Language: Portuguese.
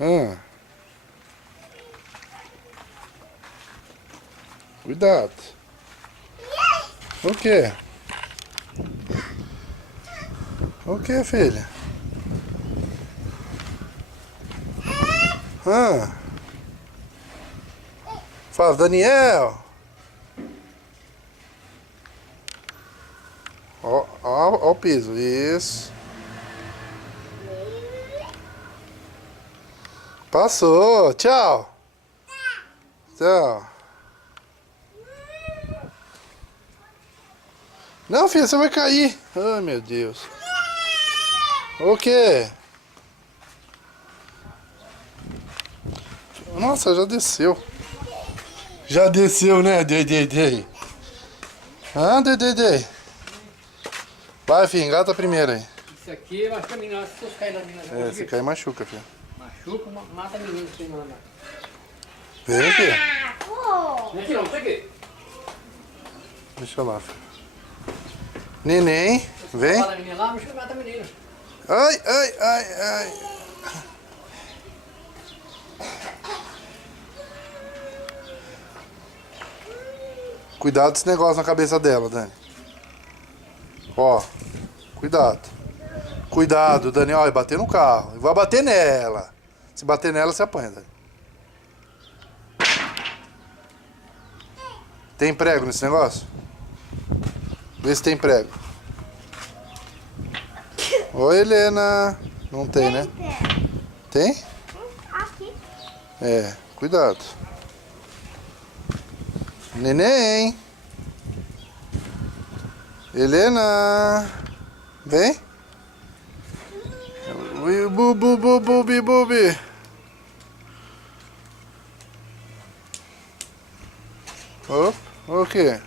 Ah. Cuidado. O quê? O que, filha? Ah. Fala, Daniel. Ó o piso. Isso. Passou. Tchau. Tchau. Não, filha, você vai cair. Ai, meu Deus. O quê? Nossa, já desceu. Já desceu, né, Dei? Ah, Dei. Vai, filho, engata primeiro aí. Isso aqui eu acho que a menina, se você cair na menina. É, se cair machuca, filho. Machuca, mata a menina sem nada. Vem, filho. Vem aqui não, vem aqui. Deixa lá, filho. Neném, vem. Fala a menina lá, machuca, mata a menina. Ai. Cuidado desse negócio na cabeça dela, Dani. Ó, cuidado. Cuidado, Dani, ó, e bater no carro. Vai bater nela. Se bater nela, você apanha, Dani. Tem prego nesse negócio? Vê se tem prego. Oi, Helena. Não tem, né? Tem? Aqui. É, cuidado. Neném. Helena. Vem. Bubi. O quê?